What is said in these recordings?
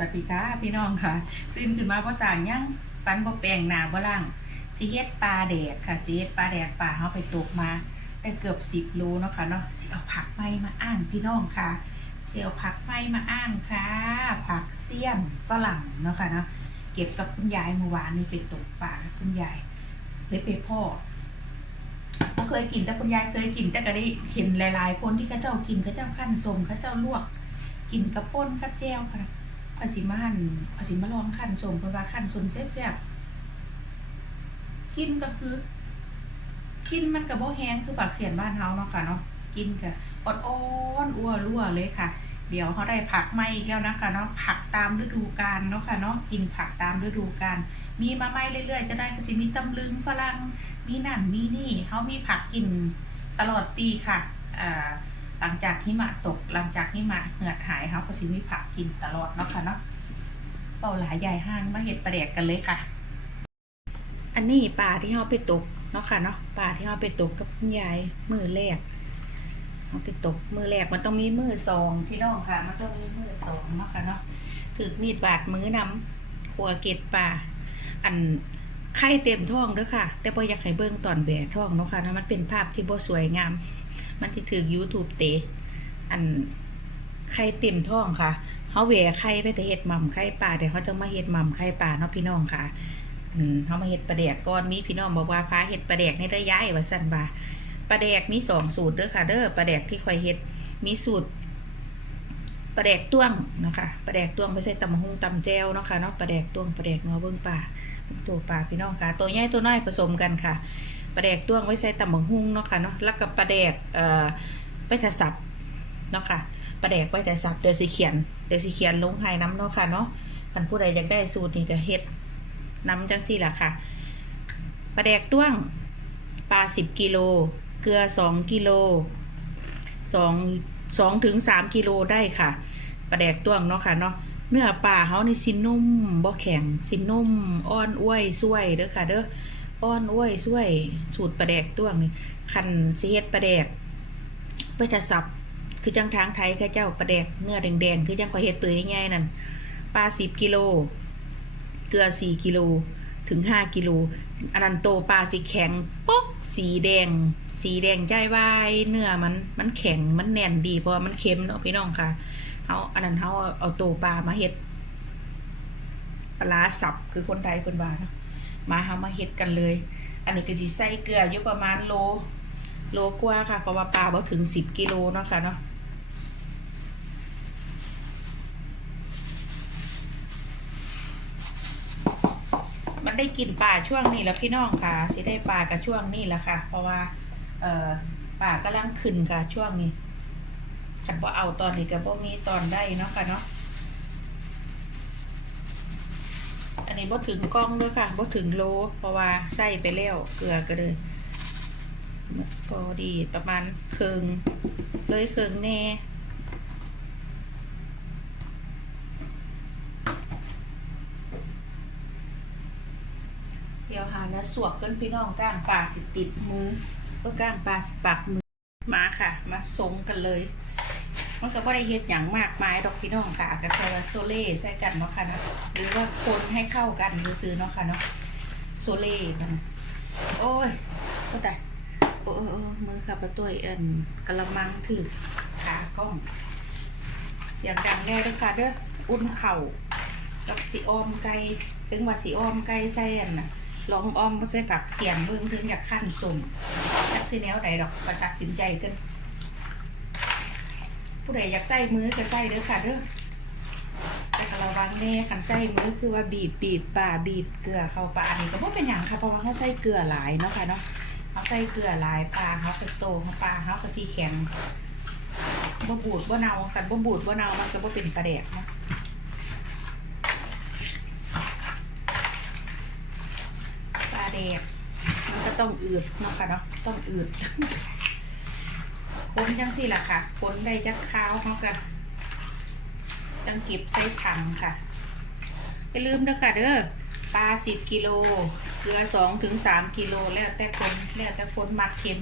วัสดีค่ะพี่น้องค่ะตื่นขึ้นมาบ่สร้างยังปันบ่แปลงหน้าบ่ล่างสิเฮ็ดปลาแดกค่ะสิเฮ็ดปลาแดกปลาเฮาไปตกมาได้เกือบ10โลเนาะค่ะเนาะสิเอาผักไม้มาอ่านพี่น้องค่ะสิเอาผักไม้มาอ่านค่ะ ผักเสี้ยมฝรั่งเนาะค่ะเนาะเก็บกับคุณยายเมื่อวานนี้ไปตกปลาคุณยายเลยไปพ่อบ่เคยกินแต่คุณยายเคยกินแต่ก็ได้เห็นหลาย ๆ คนที่เขาเจ้ากินเขาเจ้าขั้นสมเขาเจ้าลวก กินกับป่นกับแจวค่ะ ภาษีมาหั่นภาษีมาลองขั้นสมเพราะว่าขั้นสมแซ่บๆกินก็คือ กินมันกับโบแห้งคือปากเสียนบ้านเฮาเนาะค่ะเนาะกินกับอดอ้อนอ้วรั่วเลยค่ะ เดี๋ยวเขาได้ผักใหม่อีกแล้วนะคะเนาะผักตามฤดูกาลเนาะค่ะเนาะกินผักตามฤดูกาลมีมาใหม่เรื่อยๆ จะได้ก็สิมีตำลึงฝรั่งมีนั่นมีนี่เขามีผักกินตลอดปีค่ะอ่า หลังจากหิมะตกหลังจากหิมะเหือดหายเขาก็สิมีผักกินตลอดเนาะค่ะเนาะเป่าหลายใหญ่ห้างมาเห็ดประเดกกันเลยค่ะ อันนี้ปลาที่เขาไปตกเนาะค่ะเนาะปลาที่เขาไปตกกับคุณยายมือแรกเขาไปตกมือแรกมันต้องมีมือสองพี่น้องค่ะ มันต้องมีมือสองเนาะค่ะเนาะถือมีดบาดมือนำหัวเกล็ดปลาอันไข่เต็มท้องเด้อค่ะ แต่พออยากให้เบิ่งตอนแหวท้องเนาะค่ะเนาะมันเป็นภาพที่บ่สวยงาม มันที่ถือ YouTube เตะอันไข่เต็มท้องค่ะเขาแหวไข่ไปแต่เห็ดหม่ำไข่ปลาเดี๋ยวเขาจะมาเห็ดหม่ำไข่ปลาเนาะพี่น้องค่ะอืมเขามาเห็ดปลาแดกก่อนมีพี่น้องบอกว่าพาเห็ดปลาแดกในเด้อย้ายว่าสั่นบาปลาแดกมีสองสูตรเด้อค่ะ เด้อปลาแดกที่คอยเห็ดมีสูตรปลาแดกต้วงนะคะปลาแดกต้วงไม่ใช่ตำมะฮุงตำแจวเนาะค่ะเนาะปลาแดกต้วงปลาแดกนัวเบิ้องปลาตัวปลาพี่น้องค่ะ ตัวใหญ่ตัวน้อยผสมกันค่ะ ปลาแดกต้วงไว้ใส่ตำบักหุ่งเนาะค่ะเนาะแล้วก็ปลาแดกเอ่อไปแต่สับเนาะค่ะปลาแดกไว้แต่สับเดี๋ยวสิเขียนเดี๋ยวสิเขียนลงให้น้ำเนาะค่ะเนาะท่านผู้ใดอยากได้สูตรนี้ก็เฮ็ดน้ำจังซี่ล่ะค่ะปลาแดกต้วงปลาสิบกิโลเกลือสองกิโลสองสองถึงสามกิโลได้ค่ะปลาแดกต้วงเนาะค่ะเนาะเนื้อปลาเขาในสินนุ่มบ่แข็งสินนุ่ม อ่อนอ้วยช่วยเด้อค่ะเด้อ อ้อนอ้วยช่วย สูตรปลาแดกต้วงนี่คันสิเฮ็ดปลาแดกเพื่อจะสับคือจังทางไทยเข้าเจ้าปลาแดกเนื้อแดงๆคือจังขอยเฮ็ดตัวง่ายๆนั่นปลาสิบกิโล เกลือสี่กิโลถึงห้ากิโลอันนั้นโตปลาสีแข็งป๊อกสีแดง สีแดงใจวายเนื้อมันมันแข็งมันแน่นดีเพราะมันเค็มเนาะพี่น้องค่ะเอาอันนั้นเขาเอาโตปลามาเฮ็ดปลาสับคือคนไทยคนว่าเนาะ มาเฮามาเฮ็ดกันเลย อันนี้ก็สิใส่เกลืออยู่ประมาณโล โลกว่าค่ะเพราะว่าปลาบ่ถึงสิบกิโลเนาะค่ะเนาะมันได้กินปลาช่วงนี้แล้วพี่น้องค่ะสิได้ปลากับช่วงนี้แหละค่ะ เพราะว่า เอ่อปลากำลังขึ้นค่ะช่วงนี้ขันบ่เอาตอนนี้ก็บ่มีตอนได้เนาะค่ะเนาะ อั นี้บ่ถึงกล้องด้วยค่ะบ่ถึงโล เพราะว่าใส่ไปแล้วเกลือก็เลยพอดีประมาณครึ่งเลยครึ่งแน่เดี๋ยวหานื้อสวกเพิ่นพี่น้องก้างปลาสิติดมือก็ก้างปลาสิปักมือมาค่ะ มาสงกันเลย มันก็บ่ได้เฮ็ดอย่างมากมายดอกพี่น้องค่ะก็แค่ว่าโซเล่ใส่กันเนาะค่ะเนาะหรือว่าคนให้เข้ากันซื้อเนาะค่ะเนาะโซเล่มันโอ้ยก็แต่โอ้โอ้มือค่ะประตูเอินกระมังถือขากล้อง เสียงดังแน่ด้อค่ะเด้ออุ่นเข่ากับสีออมไก่ถึงว่าสีออมไก่ใส่อันน่ะลองออมบ่ใส่ผักเสียงเบิ่งถึงอยากขั้นสมจักสิแนวใดดอกก็ตัดสินใจกัน ผู้ใดอยากใส่มือก็ใส่เด้อค่ะเด้อแต่กระวังแน่คันใส่มือคือว่าบีบบีบป่าบีบเกลือเข้าปลาอันนี้ก็บ่เป็นหยังค่ะเพราะว่าเขาใส่เกลือหลายเนาะค่ะเนาะเขาใส่เกลือหลายปลาเขาก็โตเขาปลาเขาก็สีแข็งบ่บูดบ่เน่าคันบ่บูดบ่เน่ามันก็บ่เป็นปลาแดกเนาะปลาแดกมันก็ต้องอืดเนาะค่ะเนาะต้องอืด คนจังสิล่ะค่ะคนได้จักข้าวเขาก็จังเก็บใส่ถังค่ะอย่าลืมเด้อค่ะเด้อปลาสิบกิโลเกลือสองถึงสามกิโลแล้วแต่คนแล้วแต่คนมักเค็ม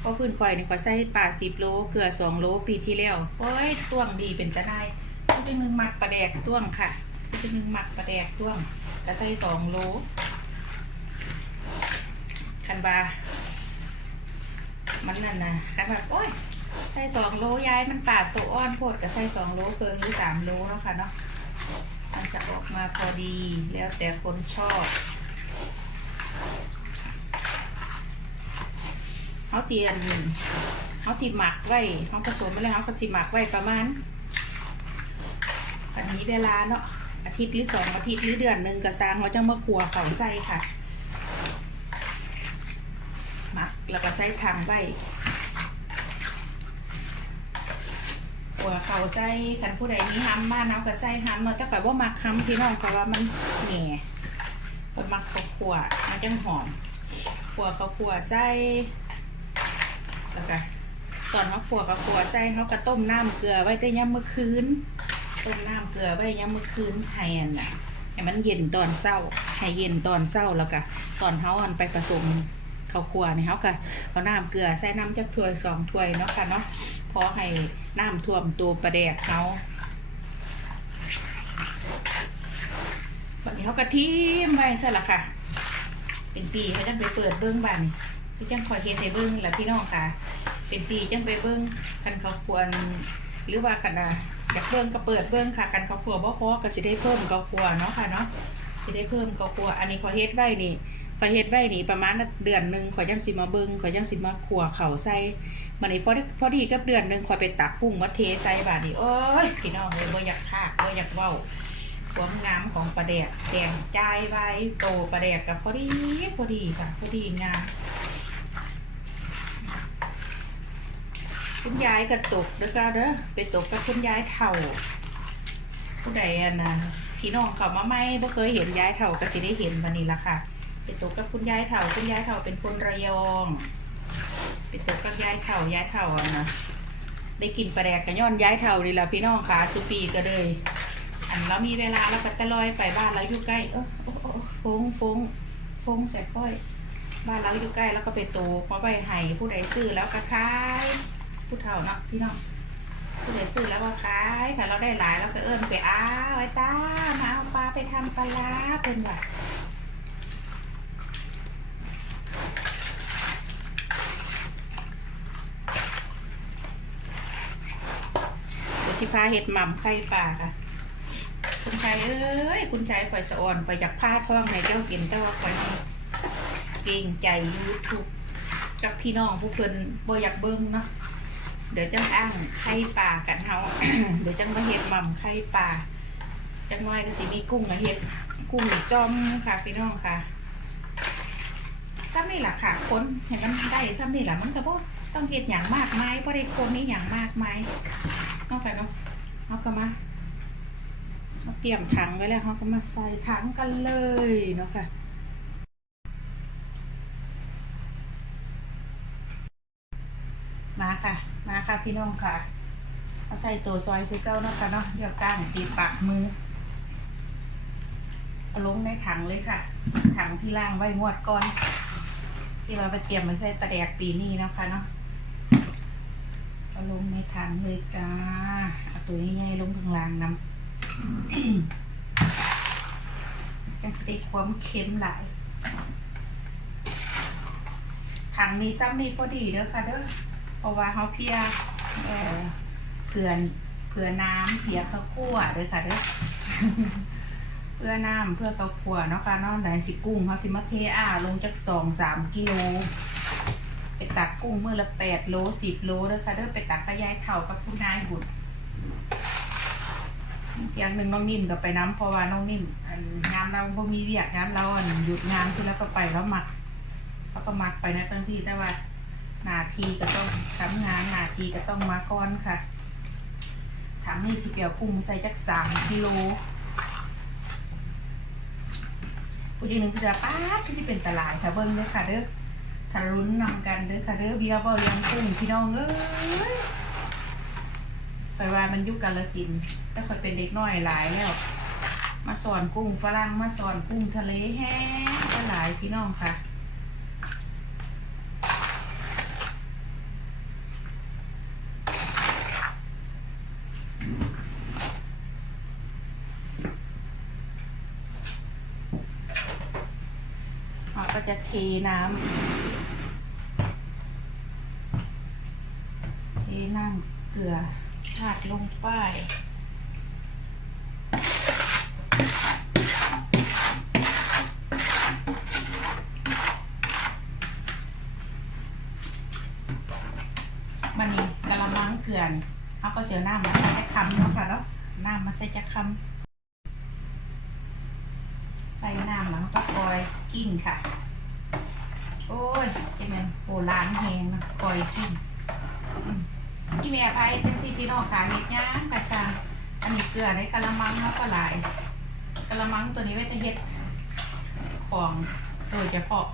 เพราะพื้นข่อยนี่ข่อยใส่ปลาสิบโลเกลือสองโลปีที่แล้วโอ้ยต้วงดีเป็นจะได้จึงหนึ่งหมักปลาแดกต้วงค่ะจึงหนึ่งหมักปลาแดกต้วงจะใส่สองโลคันบา มันนั่นนะคันแบบโอ้ยใส่สองโลย้ายมันปาดตัวอ้อนโพดกับใส่สองโลเพิงหรือสามโลเนาะค่ะเนาะมันจะออกมาพอดีแล้วแต่คนชอบเขาเสียนเขาสีหมักไว้เขาผสมไปแล้วเขาสีหมักไว้ประมาณอันนี้เวลาเนาะอาทิตย์หรือสองอาทิตย์หรือเดือนหนึ่งกระซางเขาจะมาขัวเขาใส่ค่ะหมัก แล้วก็ใส่ทางไว้ขัวเขาใส่คันผู้ใดมีห้ำบ้านเอาก็ใส่ห้ำเนาะแต่ข่อยว่ามักห้ำพี่น้องเพราะว่ามันแหน่คนมักเขาขัวมันจังหอมขัวเขาขัวใส่แล้วก็ตอนเขาขัวเขาขัวใส่เขาก็ต้มน้ำเกลือไว้แต่ย่ำเมื่อคืนต้มน้ำเกลือไว้ยังมื้อคืนให้อันน่ะให้มันเย็นตอนเช้าให้เย็นตอนเช้าแล้วก็ตอนเฮาอันไปผสม ข้าวคั่วนี่เฮาก็เอาน้ำเกลือใส่น้ำจักถ้วยสองถ้วยเนาะค่ะเนาะพอให้น้ำท่วมตัวปลาแดกเฮาวันนี้เฮาก็ทิ้มไว้ซะละค่ะ เป็นปีเขาจังไปเปิดเบิ้องบ้านนี่พี่จังคอยเฮ็ดให้เบิ้งและพี่น้องค่ะ เป็นปีจังไปเบิ้งคันเขาควรหรือว่าคันอะอยากเบิ่งก็เปิดเบิ่งค่ะ กันข้าวคั่วบ่พอก็สิได้เพิ่มข้าวคั่วเนาะค่ะเนาะสิได้เพิ่มข้าวคั่วอันนี้ขอยเฮ็ดไว้นี่ ขอยเฮ็ดไว้นี่ประมาณเดือนหนึ่งขอยยังสิมาเบิ่งขอยยังสิมาคั่วข้าใส่มันนี่พอดีพอดีกับเดือนหนึ่งขอยไปตักกุ้งมาเทใส่บาดนี้โอ้ยพี่น้องเอ้ยบ่อยากพากบ่อยากเว้าความงามของปลาแดกแดงจ่ายไว้โตปลาแดกกับพอดีพอดีค่ะพอดีงามคุณยายกระตกเด้อค่ะเด้อไปตกกับคุณยายเถ่าผู้ใดอะนะพี่น้องเขามาไม่บ่เคยเห็นยายเถ่าก็สิได้เห็นวันนี้ละค่ะ ไปตกกับคุณยายเถ่าคุณยายเถ่าเป็นคนระยองไปตกกับยายเถ่ายายเถ่าอะนะได้กินปลาแดกกันย้อนยายเถ่านี่ละพี่น้องค่ะสุปีก็เลย อันเรามีเวลาเราก็จะลอยไปบ้านเราอยู่ใกล้เออโอ้โอ้ฟงฟงฟงใส่ก้อย บ้านเราอยู่ใกล้แล้วก็ไปตกมาไปให้ผู้ใดซื้อแล้วก็ขายผู้เฒ่าเนาะพี่น้องผู้ใดซื้อแล้วก็ขายค่ะเราได้หลายแล้วก็เอิ้นไปอ้าวไอ้ตามาเอาปลาไปทำปลาร้าเป็นว่าเดี๋ยว สิพาเห็ดหม่ำไข่ปลาค่ะ คุณชายเอ้ย คุณชายข่อยสะอ่อนข่อยอยากพาท้องให้เจ้ากินแต่ว่าข่อยเกรงใจยูทูบกับพี่น้องผู้เพิ่นบ่อยากเบิ่งเนาะเดี๋ยวจังอ้างไข่ปลากันเฮาเดี๋ยวจังมาเฮ็ดหม่ำไข่ปลาจังน้อยก็สิมีกุ้งอะเฮ็ดกุ้งจอมค่ะพี่น้องค่ะซ้ำนี่แหละค่ะคนเห็นมันได้ซ้ำนี่แหละมันก็บ่ต้องเฮ็ดหยังมากมายบ่ได้คนนี่หยังมากมาย เอาไปเนาะเอาก็มาเอาเตรียมถังไว้แล้วเฮาก็มาใส่ถังกันเลยเนาะค่ะมาค่ะ มาค่ะพี่น้องค่ะเอาใส่ตัวซอยคือเก้านะคะเนาะเดี๋ยวก้างตีปากมือเอาลงในถังเลยค่ะ ถังที่ล่างไว้งวดก่อน ที่เราไปเตรียมมาใส่ปลาแดกปีนี้นะคะเนาะ เอาลงในถังเลยจ้า เอาตัวนี้ไงลงข้างล่างน้ำยังต็กความเค็มหลายถังนี้ซ้ำนี่พอดีเด้อค่ะเด้อ เพราะว่าเขาเพียเออเผื่อเผื่อน้ำเพียข้าวคั่วด้วยค่ะเด้อเพื่อน้ำเพื่อข้าวคั่วเนาะค่ะนอกไหนสิกุ้งเขาสิมาเทอ่าลงจากสองสามกิโล ตักกุ้งเมื่อละแปดโลสิบโลเด้อค่ะเด้อไปตักกระยายเข่ากับคุณนายบุตรอย่างหนึ่งน้องนิ่มก็ไปน้ำเพราะว่าน้องนิ่มงานเราบ่มีเวียกงานเราหยุดงานที่แล้วก็ไปแล้วหมักเขาก็หมักไปนะตั้งที่แต่ว่านาทีก็ต้องทำงานนาทีก็ต้องมาก่อนค่ะถังนี่สิเปียวกุ้งใส่จักสามกิโลผู้หญิงหนึ่งคือจะป้าดที่เป็นตลาดค่ะเบิ้งเด้อค่ะเด้อ ทะลุนนำกันเด้อค่ะเด้อเบียร์บอยังกุ้งพี่น้องเอ้ยไปว่ามันยุคกาลสินธุ์แต่คอยเป็นเด็กน้อยหลายแล้ว มาสอนกุ้งฝรั่งมาสอนกุ้งทะเลแห้งก็หลายพี่น้องค่ะ ก็จะเทน้ำเทน้ำเกลือถาดลงไปมันนี่กะละมังเกลือนี่เอาก็เสียวน้ำมาใส่จะคำเนาะค่ะเนาะน้ำมาใส่จะคำใส่น้ำหลังตะกอย กิ้งค่ะ โอ้ยจะเป็นโบราณแหงนะกอยกิ้งพี่แม่ไปเป็นซีพี่น้องขาเฮ็ดย่างกระชังอันนี้เกลือในกะละมังเขาก็หลายกะละมังตัวนี้ไว้จะเฮ็ดของโดยเฉพาะ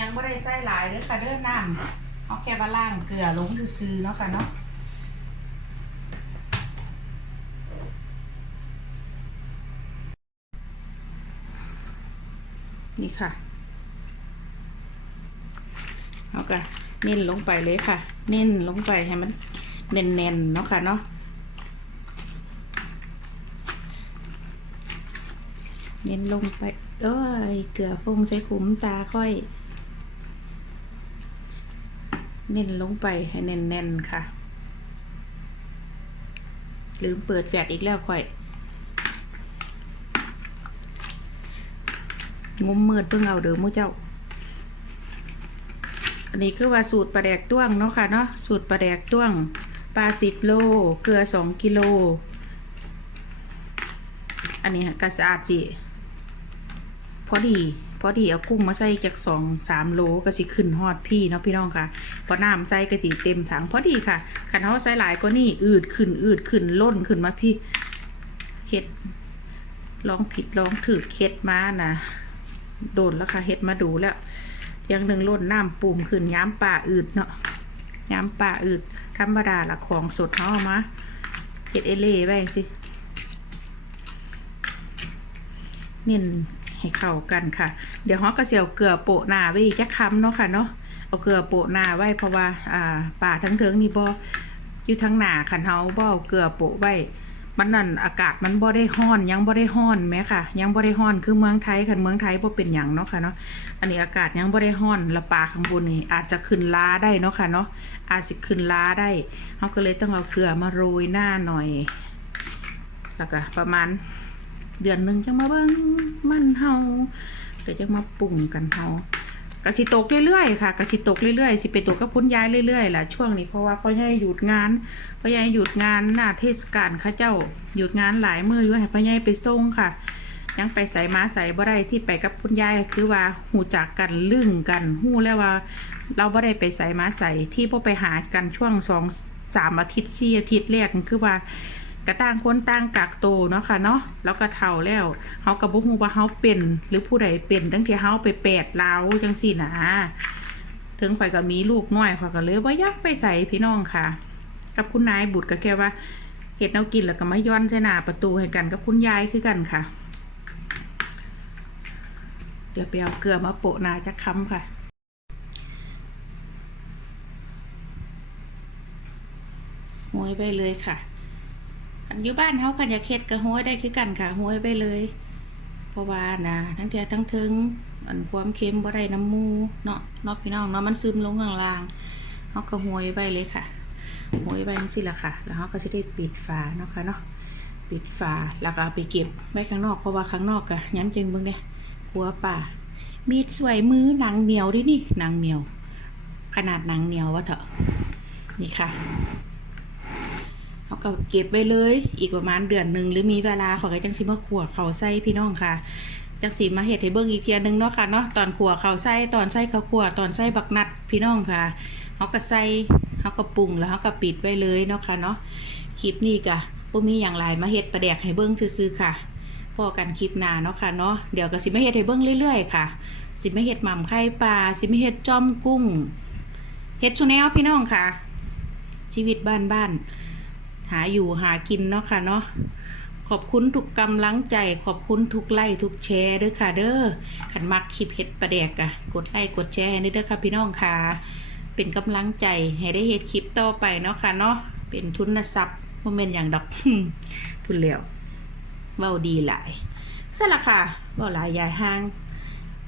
ยังไม่ได้ใส่หลายเด้อค่ะเด้อน้ำเอาแค่ว่าล่างเกลือลงซื้อๆเนาะค่ะเนาะ นี่ค่ะเอาก็เน้นลงไปเลยค่ะ เน้นลงไปให้มันแน่นๆเนาะค่ะเนาะเน้นลงไปเอ้ยเกลือฟงใส่ขุมตาค่อย เน้นลงไปให้แน่นๆค่ะ ลืมเปิดแฟลชอีกแล้วค่อย งมมืดเพิ่งเอาเด้อมูเจ้า อันนี้คือว่าสูตรปลาแดกต้วงเนาะค่ะเนาะสูตรปลาแดกต้วงปลาสิบโล เกลือสองกิโล อันนี้กระสะอาดสิพอดีพอดีเอากุ้งมาใส่จากสองสามโลก็สิขึ้นฮอดพี่เนาะพี่น้องค่ะพอน้ำใส่กะทิเต็มถังพอดีค่ะขันเขาใส่หลายก็นี่อืดขึ้นอืดขึ้นล้นขึ้นมาพี่เฮ็ดลองผิดลองถือเฮ็ดมานะ โดนแล้วค่ะเฮ็ดมาดูแล้วอย่างหนึ่งล้นน้ำปุ่มขึ้นย้ำป่าอืดเนาะย้ำป่าอืดธรรมดาละของสดเขาเอามาเฮ็ดเอเล่ไว้สิเน้นให้เข้ากันค่ะ เดี๋ยวฮอกกระเสียวเกลือโปะหนาไว้จักคำเนาะค่ะเนาะเอาเกลือโปะหนาไว้เพราะว่าอ่าป่าทั้งเทิงนี่บ่อยู่ทั้งหนาคันเฮาบ่เอาเกลือโปะไว้ มันนั่นอากาศมันบ่ได้ฮ้อนยังบ่ได้ฮ้อนแม้ค่ะ ยังบ่ได้ฮ้อนคือเมืองไทยคันเมืองไทยบ่เป็นหยังเนาะค่ะเนาะอันนี้อากาศยังบ่ได้ฮ้อนละปลาข้างบนนี่อาจจะขึ้นล้าได้เนาะค่ะเนาะอาจสิขึ้นล้าได้เฮาก็เลยต้องเอาเกลือมาโรยหน้าหน่อยแล้วก็ประมาณเดือนหนึ่งจังมาเบิ้งมันเฮาเดี๋ยวจะมาปรุงกันเฮา กระสิตกเรื่อยๆค่ะกระสิตกเรื่อยๆสิไปตกกับพุ้นย้ายเรื่อยๆแหละช่วงนี้เพราะว่าพ่อใหญ่หยุดงานพ่อใหญ่หยุดงานหน้าเทศกาลข้าเจ้าหยุดงานหลายมืออยู่ให้พ่อใหญ่ไปส่งค่ะ ยังไปใส่มาใส่บ่ได้ที่ไปกับพุ้นย้ายคือว่าหูจักกันลึ่งกันหู้แล้วว่า เราบ่ได้ไปใส่มาใส่ที่พ่ไปหากันช่วงสองสามอาทิตย์สี่อาทิตย์แรกคือว่า กระต่างคนต่างกักโตวเนาะค่ะเนาะแล้วก็เฒ่าแล้วเฮากับบ่ฮู้ว่าเฮาเป็น หรือผู้ใดเป็น ตั้งแต่เฮาไปแปดลาวจังซี่นะถึงข่อยก็มีลูกน้อยข่อยก็เลยว่ายากไปใส่พี่น้องค่ะ กับคุณนายบุตรก็แค่ว่าเฮ็ดแนวกินแล้วก็มาย้อนใส่หน้าประตูให้กันกับคุณยายคือกันค่ะ เดี๋ยวไปเอาเกลือมาโปะนาจักคำค่ะโห้อยไปเลยค่ะ อันอยู่บ้านเขาคันอยาเฮ็ดก็โห้อยได้คือกันค่ะห้อยไปเลย เพราะว่านะทั้งเทียทั้งถึงอันความเค็มบ่ได้น้ำมูเนาะเนาะพี่น้องเนาะมันซึมลงข้างล่างเขาก็ห้อยไปเลยค่ะห้อยไปจังซี่ล่ะค่ะ แล้วเขาก็จะได้ปิดฝาเนาะค่ะเนาะปิดฝาแล้วก็เอาไปเก็บไว้ข้างนอกเพราะว่าข้างนอกอะย้ำจริงเบิ่งเนี่ยกลัวป่ามีดสวยมือหนังเหนียวดินี่หนังเหนียว ขนาดหนังเหนียววะเถอะนี่ค่ะ เขาก็เก็บไว้เลย อีกประมาณเดือนหนึ่งหรือมีเวลาเขอก็จังสิมาขัวเขาใส่พี่น้องค่ะจังสีมาเห็ดให้เบิ่งอีกเทียหนึงเนาะค่ะเนาะตอนขัวเขาใส่ตอนใส่เขาขัวตอนใส่บักนัดพี่น้องค่ะเขาก็ใส่เขาก็ปรุงแล้วเขาก็ปิดไว้เลยเนาะค่ะเนาะคลิปนี้กะบ่มีอย่างไรมาเฮ็ดประแดกให้เบิ่งซื่อค่ะพอกันคลิปหน้าเนาะค่ะเนาะเดี๋ยวก็สิมาเฮ็ดให้เบิ่งเรื่อยๆค่ะ สิมาเฮ็ดหม่ำไข่ปลาสิมาเฮ็ดจอมกุ้งเฮ็ดชูแนวพี่น้องค่ะ ชีวิตบ้านๆ หาอยู่หากินเนาะค่ะเนาะขอบคุณทุกกำลังใจขอบคุณทุกไลค์ทุกแชร์ด้วยค่ะ เด้อขันมักคลิปเห็ดประแดกอะกดไลค์กดแชร์นี่เด้อค่ะพี่น้องค่ะ เป็นกำลังใจให้ได้เห็ดคลิปต่อไปเนาะค่ะเนาะเป็นทุนนทรัพย์โมเมนต์อย่างดอกพูดแล้วเบาดีหลายสละค่ะเบาหลายยายห้าง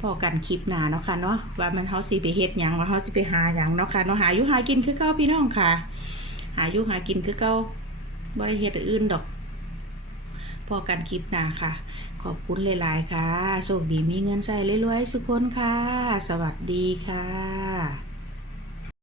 พอกันคลิปหนาเนาะค่ะเนาะว่ามันเขาสิไปเฮ็ดอย่างว่าเขาสิไปหาอย่างเนาะค่ะเนาะหาอยู่หากินคือเก้าพี่น้องค่ะ หาอยู่หากินคือเก้า บริเหตุอื่นดอกพอกันคลิปหนาค่ะ ขอบคุณหลาย ๆ ค่ะ โชคดีมีเงินใช้รวยๆสุขคนค่ะ สวัสดีค่ะ